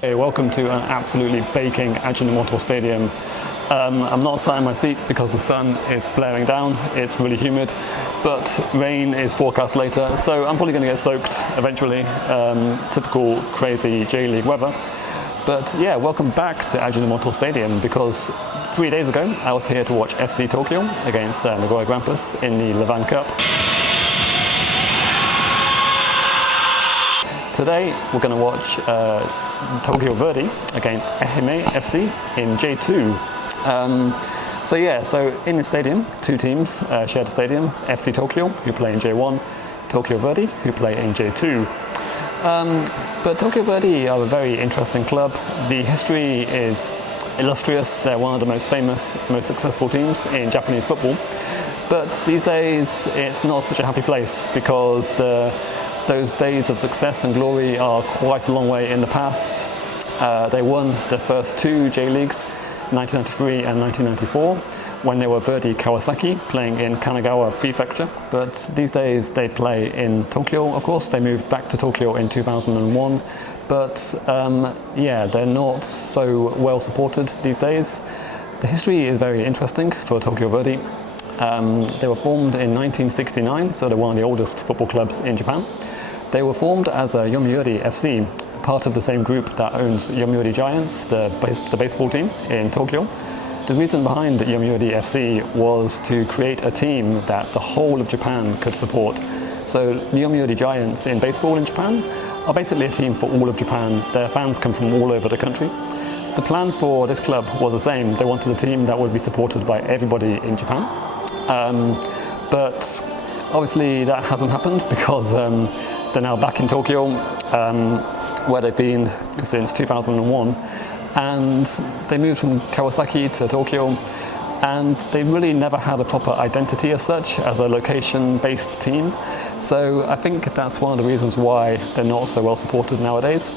Hey, welcome to an absolutely baking Ajinomoto Stadium. I'm not sat in my seat because the sun is blaring down, it's really humid, but rain is forecast later, so I'm probably going to get soaked eventually. Typical crazy J.League weather. But yeah, welcome back to Ajinomoto Stadium because 3 days ago I was here to watch FC Tokyo against Nagoya Grampus in the Levan Cup. Today we're going to watch Tokyo Verdy against Ehime FC in J2. So in the stadium, two teams share the stadium. FC Tokyo, who play in J1, Tokyo Verdy, who play in J2. But Tokyo Verdy are a very interesting club. The history is illustrious. They're one of the most famous, most successful teams in Japanese football. But these days, it's not such a happy place because those days of success and glory are quite a long way in the past. They won the first two J-Leagues, 1993 and 1994, when they were Verdy Kawasaki, playing in Kanagawa Prefecture. But these days they play in Tokyo, of course. They moved back to Tokyo in 2001. But they're not so well supported these days. The history is very interesting for Tokyo Verdy. They were formed in 1969, so they're one of the oldest football clubs in Japan. They were formed as a Yomiuri FC, part of the same group that owns Yomiuri Giants, the baseball team in Tokyo. The reason behind Yomiuri FC was to create a team that the whole of Japan could support. So the Yomiuri Giants in baseball in Japan are basically a team for all of Japan. Their fans come from all over the country. The plan for this club was the same. They wanted a team that would be supported by everybody in Japan. But obviously that hasn't happened because they're now back in Tokyo, where they've been since 2001, and they moved from Kawasaki to Tokyo, and they really never had a proper identity as such, as a location-based team. So I think that's one of the reasons why they're not so well supported nowadays.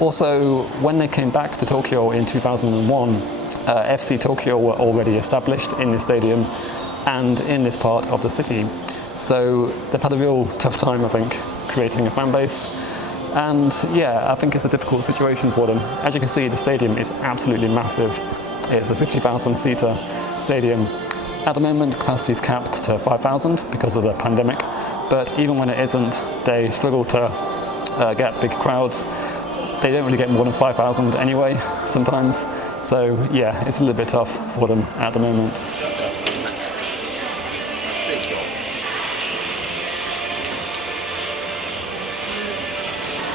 Also, when they came back to Tokyo in 2001, FC Tokyo were already established in the stadium and in this part of the city. So they've had a real tough time, I think, creating a fan base. And yeah, I think it's a difficult situation for them. As you can see, the stadium is absolutely massive. It's a 50,000 seater stadium. At the moment, capacity is capped to 5,000 because of the pandemic. But even when it isn't, they struggle to get big crowds. They don't really get more than 5,000 anyway, sometimes. So yeah, it's a little bit tough for them at the moment.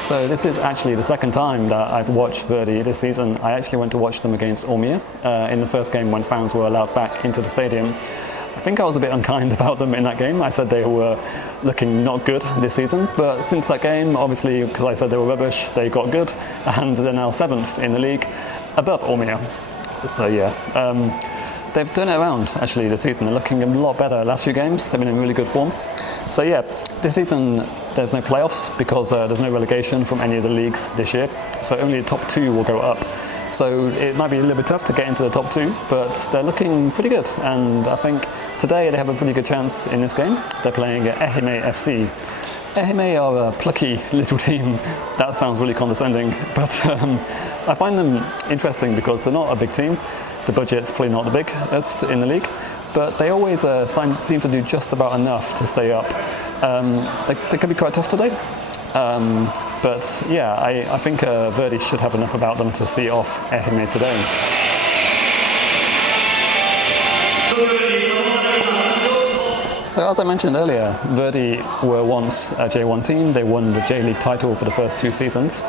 So this is actually the second time that I've watched Verdy this season. I actually went to watch them against Omiya in the first game when fans were allowed back into the stadium. I think I was a bit unkind about them in that game. I said they were looking not good this season, but since that game, obviously, because I said they were rubbish, they got good, and they're now 7th in the league, above Omiya. So yeah, they've turned it around actually this season. They're looking a lot better. Last few games, they've been in really good form. So yeah, this season there's no playoffs because there's no relegation from any of the leagues this year. So only the top two will go up. So it might be a little bit tough to get into the top two, but they're looking pretty good. And I think today they have a pretty good chance in this game. They're playing Ehime FC. Ehime are a plucky little team. That sounds really condescending, but I find them interesting because they're not a big team. The budget's probably not the biggest in the league, but they always seem to do just about enough to stay up. They can be quite tough today. But yeah, I think Verdy should have enough about them to see off Ehime today. So as I mentioned earlier, Verdy were once a J1 team. They won the J.League title for the first 2 seasons.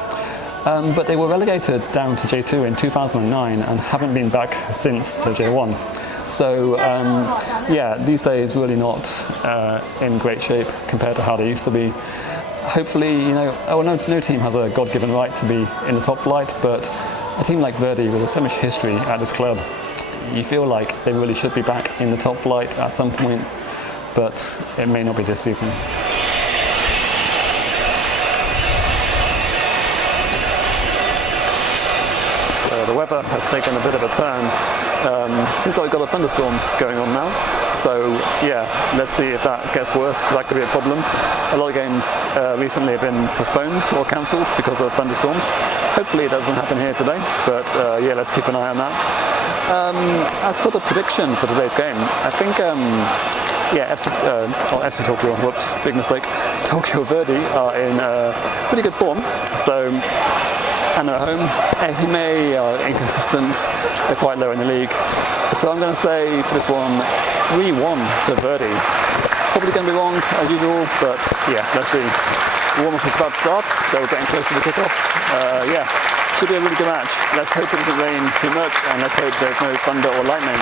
But they were relegated down to J2 in 2009 and haven't been back since to J1. So yeah, these days really not in great shape compared to how they used to be. Hopefully, no team has a God-given right to be in the top flight, but a team like Verdy with so much history at this club, you feel like they really should be back in the top flight at some point, but it may not be this season. So the weather has taken a bit of a turn. Seems like we've got a thunderstorm going on now. So yeah, let's see if that gets worse, because that could be a problem. A lot of games recently have been postponed or cancelled because of thunderstorms. Hopefully it doesn't happen here today, but yeah, let's keep an eye on that. As for the prediction for today's game, I think yeah, FC Tokyo, whoops, big mistake. Tokyo Verdy are in pretty good form. So, and at home, Ehime are inconsistent. They're quite low in the league. So I'm going to say for this one, 3-1 to Verdy. Probably going to be wrong as usual, but yeah, let's see. The warm-up is about to start, so we're getting close to the kickoff. Yeah, should be a really good match. Let's hope it doesn't rain too much, and let's hope there's no thunder or lightning.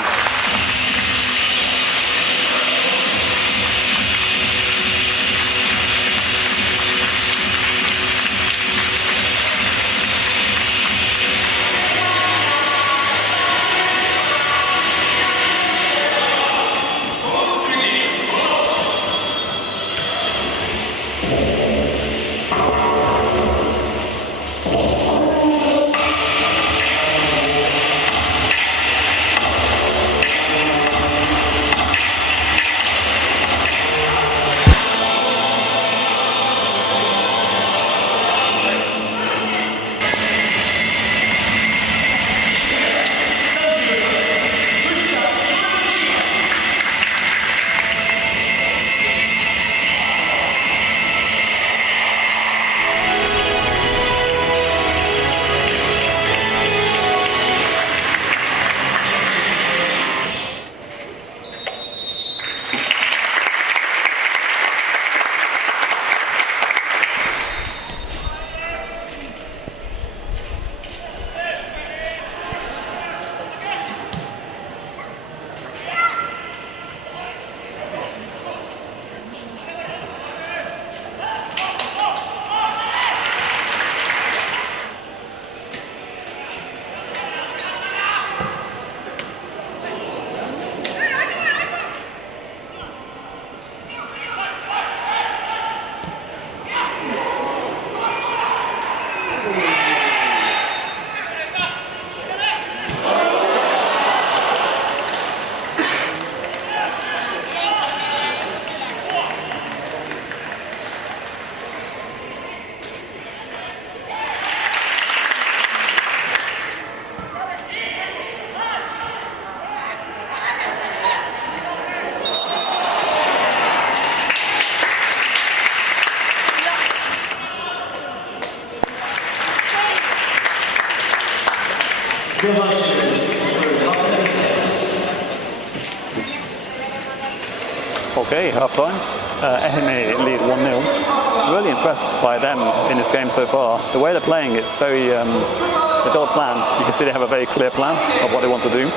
Okay, half-time. Ehime lead 1-0. Really impressed by them in this game so far. The way they're playing, it's very, they've got a plan. You can see they have a very clear plan of what they want to do.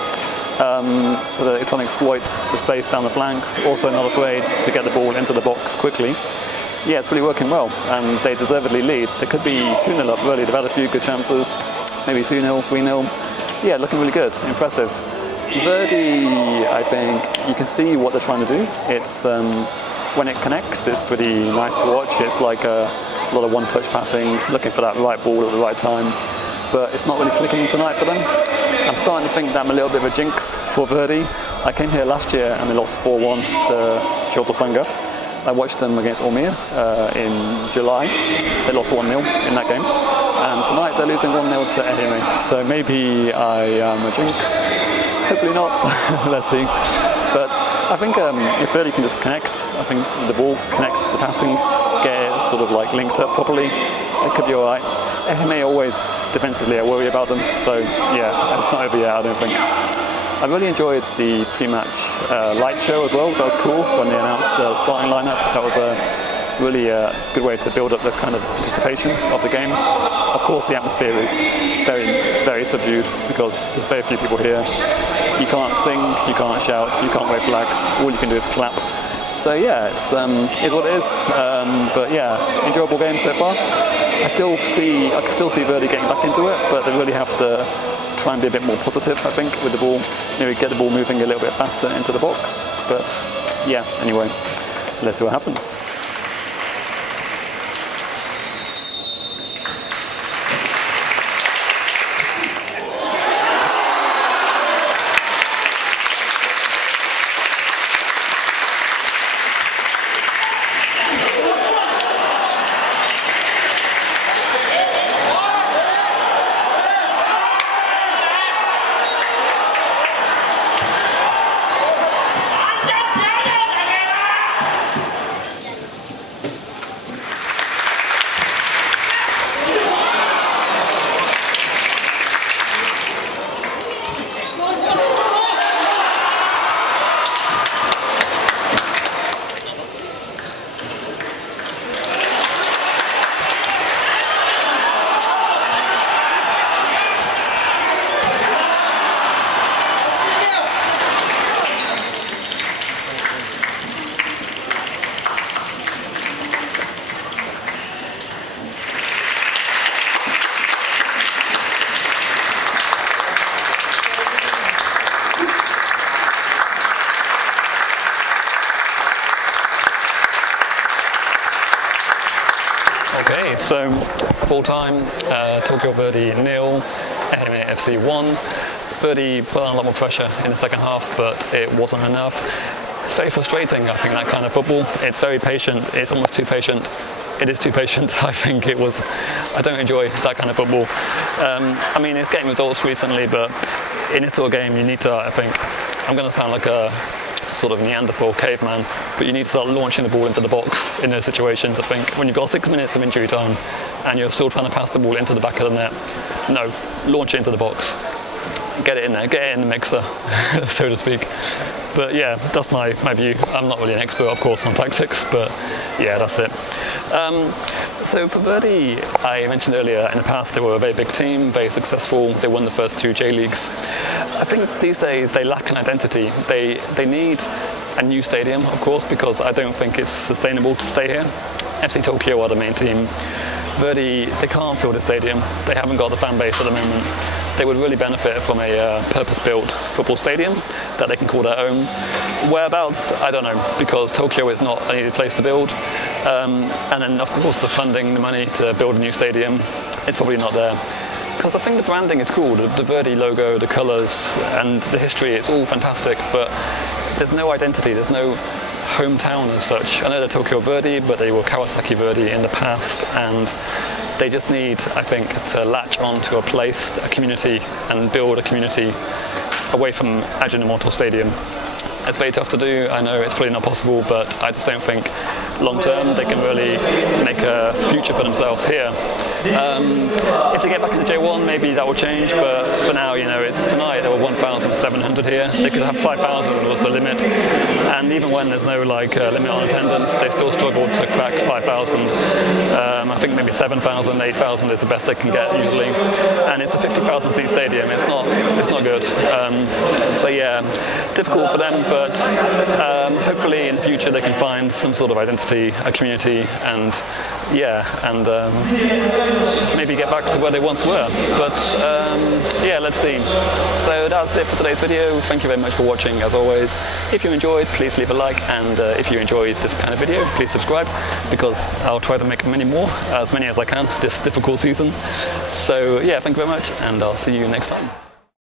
So they're trying to exploit the space down the flanks, also in other trades to get the ball into the box quickly. Yeah, it's really working well, and they deservedly lead. They could be 2-0 up really. They've had a few good chances, maybe 2-0, 3-0. Yeah, looking really good, impressive. Verdy, I think you can see what they're trying to do. It's when it connects, it's pretty nice to watch. It's like a lot of one-touch passing, looking for that right ball at the right time. But it's not really clicking tonight for them. I'm starting to think that I'm a little bit of a jinx for Verdy. I came here last year and they lost 4-1 to Kyoto Sanga. I watched them against Omiya in July. They lost 1-0 in that game. And tonight they're losing 1-0 to Ehime. So maybe I am a jinx. Hopefully not. Let's see. But I think if Verdy can just connect, I think the ball connects the passing, get it sort of like linked up properly, it could be alright. Ehime always defensively, I worry about them. So yeah, it's not over yet, I don't think. I really enjoyed the pre-match light show as well. That was cool when they announced the starting lineup. That was a really good way to build up the kind of anticipation of the game. Of course, the atmosphere is very, very subdued because there's very few people here. You can't sing, you can't shout, you can't wave flags. All you can do is clap. So yeah, it's what it is. But yeah, enjoyable game so far. I can still see Verdy getting back into it, but they really have to try and be a bit more positive, I think, with the ball. Maybe get the ball moving a little bit faster into the box. But yeah, anyway, let's see what happens. Okay, so full time, Tokyo Verdy 0, Ehime FC 1. Verdy put on a lot more pressure in the second half, but it wasn't enough. It's very frustrating, I think, that kind of football. It's very patient, it's almost too patient. It is too patient, I think it was. I don't enjoy that kind of football. I mean, it's getting results recently, but in this sort of game, you need to, I think, I'm going to sound like a sort of Neanderthal caveman, but you need to start launching the ball into the box in those situations. I think when you've got 6 minutes of injury time and you're still trying to pass the ball into the back of the net, no, launch it into the box. Get it in there, get it in the mixer, so to speak. But yeah, that's my view. I'm not really an expert, of course, on tactics, but yeah, that's it. So for Verdy, I mentioned earlier, in the past they were a very big team, very successful. They won the first 2 J-Leagues. I think these days they lack an identity. They need a new stadium, of course, because I don't think it's sustainable to stay here. FC Tokyo are the main team. Verdy, they can't fill the stadium. They haven't got the fan base at the moment. They would really benefit from a purpose-built football stadium that they can call their own. Whereabouts, I don't know, because Tokyo is not an easy place to build. And then, of course, the funding, the money to build a new stadium is probably not there. Because I think the branding is cool, the Verdy logo, the colours, and the history, it's all fantastic, but there's no identity, there's no hometown as such. I know they're Tokyo Verdy, but they were Kawasaki Verdy in the past, and they just need, I think, to latch on to a place, a community, and build a community away from Ajinomoto Stadium. It's very tough to do, I know it's probably not possible, but I just don't think long term they can really make a future for themselves here. If they get back into J1, maybe that will change, but for now, you know, it's tonight there were 1,700 here. They could have 5,000 was the limit, and even when there's no limit on attendance, they still struggled to crack 5,000. I think maybe 7,000, 8,000 is the best they can get usually, and it's a 50,000 seat stadium. It's not good. So yeah, difficult for them, but hopefully in the future they can find some sort of identity, a community, and yeah, and maybe get back to where they once were. But yeah, let's see. So that's it for today's video. Thank you very much for watching, as always. If you enjoyed, please leave a like, and if you enjoyed this kind of video, please subscribe, because I'll try to make many more, as many as I can this difficult season. So yeah, thank you very much, and I'll see you next time.